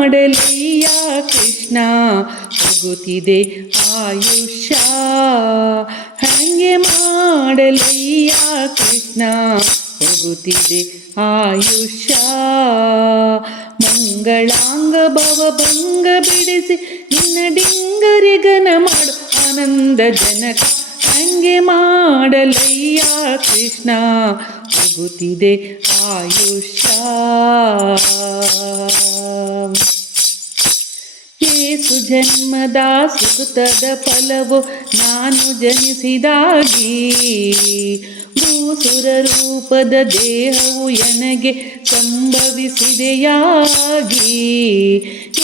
ಮಾಡಲಯ್ಯ ಕೃಷ್ಣ ಹೋಗುತ್ತಿದೆ ಆಯುಷ್ಯ ಹಂಗೆ ಮಾಡಲಯ್ಯ ಕೃಷ್ಣ ಹೋಗುತ್ತಿದೆ ಆಯುಷ್ಯ ಮಂಗಳಾಂಗ ಭವಭಂಗ ಬಿಡಿಸಿ ನಿನ್ನ ಡಿಂಗರಿಗನ ಮಾಡು ಆನಂದ ಜನಕ ಹಂಗೆ ಮಾಡಲಯ್ಯ ಕೃಷ್ಣ ಹೋಗುತ್ತಿದೆ ಆಯುಷ್ಯ ಏಸು ಜನ್ಮದ ಸುಕೃತದ ಫಲವು ನಾನು ಜನಿಸಿದಾಗಿ ಭೂಸುರ ರೂಪದ ದೇಹವು ನನಗೆ ಸಂಭವಿಸಿದೆಯಾಗಿ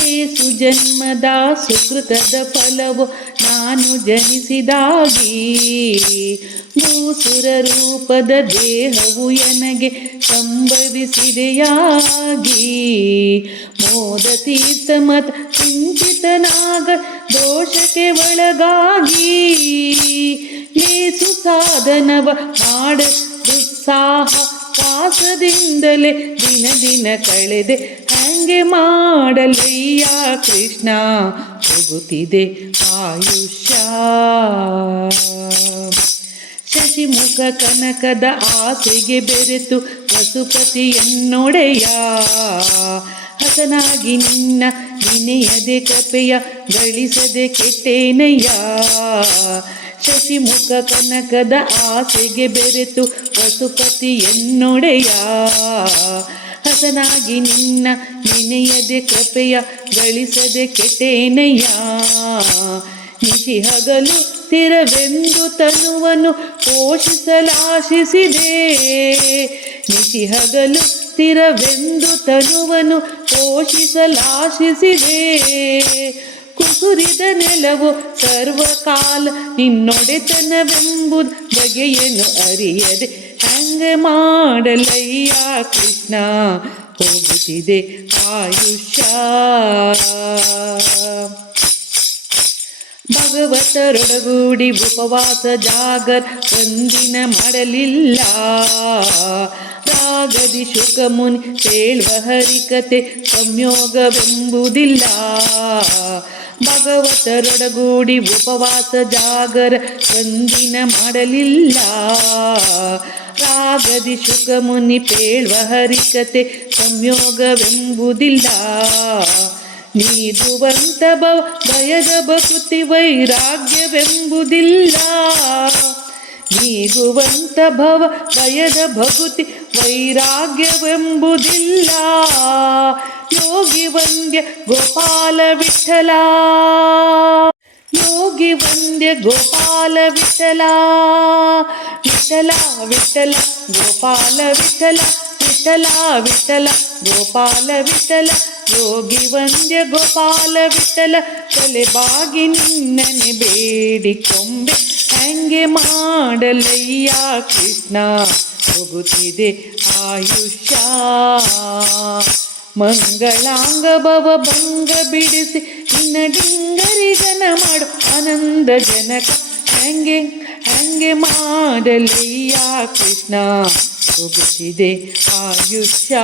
ಏಸು ಜನ್ಮದ ಸುಕೃತದ ಫಲವು ನಾನು ಜನಿಸಿದಾಗಿ ಭೂಸುರ ರೂಪದ ದೇಹವು ನನಗೆ ಸಂಭವಿಸಿದೆಯಾಗಿ ಮೋದ ತೀರ್ಥ ಮತ ಚಿಂತಿತನಾಗ ದೋಷಕ್ಕೆ ಒಳಗಾಗಿ ಲೇಸು ಸಾಧನವ ಮಾಡ ದುಸ್ಸಾಹ ವಾಸದಿಂದಲೇ ದಿನ ದಿನ ಕಳೆದೆ ಹಂಗೆ ಮಾಡಲಯ್ಯ ಕೃಷ್ಣ ಹೋಗುತ್ತಿದೆ ಆಯುಷ್ಯ ಶಶಿಮುಖ ಕನಕದ ಆಸೆಗೆ ಬೆರೆತು ವಸುಪತಿಯನ್ನೊಡೆಯ ಹಸನಾಗಿ ನಿನ್ನ ವಿನಯದೆ ಕೃಪೆಯ ಗಳಿಸದೆ ಕೆಟ್ಟೇನಯ್ಯ ಶಶಿಮುಖ ಕನಕದ ಆಸೆಗೆ ಬೆರೆತು ವಸುಪತಿಯನ್ನೊಡೆಯ ಹಸನಾಗಿ ನಿನ್ನ ವಿನಯದೆ ಕೃಪೆಯ ಗಳಿಸದೆ ಕೆಟ್ಟೇನಯ್ಯ ನಿಶಿ ಹಗಲು ಸ್ಥಿರವೆಂದು ತನುವನ್ನು ಪೋಷಿಸಲಾಶಿಸಿದೆ ನಿಶಿ ಹಗಲು ಸ್ಥಿರವೆಂದು ತನುವನ್ನು ಪೋಷಿಸಲಾಶಿಸಿದೆ ಕುಸುರಿದ ನೆಲವು ಸರ್ವಕಾಲ ನಿನ್ನೊಡೆತನವೆಂಬುದು ಬಗೆಯನ್ನು ಅರಿಯದೆ ಹಂಗೆ ಮಾಡಲಯ್ಯ ಕೃಷ್ಣ ಹೋಗುತ್ತಿದೆ ಆಯುಷ್ಯ ಭಗವತರೊಡಗೂಡಿ ಉಪವಾಸ ಜಾಗರ್ ಒಂದಿನ ಮಾಡಲಿಲ್ಲ ರಾಗದಿ ಶುಕ ಮುನಿ ತೇಳುವ ಹರಿಕತೆ ಸಂಯೋಗವೆಂಬುದಿಲ್ಲ ಭಗವತರೊಡಗೂಡಿ ಉಪವಾಸ ಜಾಗರ ಒಂದಿನ ಮಾಡಲಿಲ್ಲ ರಾಗದಿ ಶುಕ ಮುನಿ ತೇಳುವ ಹರಿಕತೆ ಸಂಯೋಗವೆಂಬುದಿಲ್ಲ ನೀದುವಂತ ಭಯದ ಭಕುತಿ ವೈರಾಗ್ಯವೆಂಬುದಿಲ್ಲ ನೀಗುವಂತ ಭಯದ ಭಕುತಿ ವೈರಾಗ್ಯವೆಂಬುದಿಲ್ಲ ಯೋಗಿ ವಂದ್ಯ ಗೋಪಾಲ ವಿಠಲ ಯೋಗಿ ವಂದ್ಯ ಗೋಪಾಲ ವಿಠಲ ವಿಠಲ ವಿಠಲ ಗೋಪಾಲ ವಿಠಲ ವಿಠಲ ವಿಠಲ ಗೋಪಾಲ ವಿಠಲ ಯೋಗಿ ವಂದ್ಯ ಗೋಪಾಲ ವಿಠಲ ತಲೆ ಬಾಗಿ ನಿನ್ನನೆ ಬೇಡಿಕೊಂಬೆ ಹಂಗೆ ಮಾಡಲಯ್ಯ ಕೃಷ್ಣ ಹೋಗುತ್ತಿದೆ ಆಯುಷ್ಯ ಮಂಗಳಾಂಗ ಭವಭಂಗ ಬಿಡಿಸಿ ನಿನ್ನ ಡಿಂಗರಿಗನ ಮಾಡು ಆನಂದ ಜನಕ ಹಂಗೆ ಹಂಗೆ ಮಾಡಲಯ್ಯ ಕೃಷ್ಣ ಹೋಗುತ್ತಿದೆ ಆಯುಷ್ಯ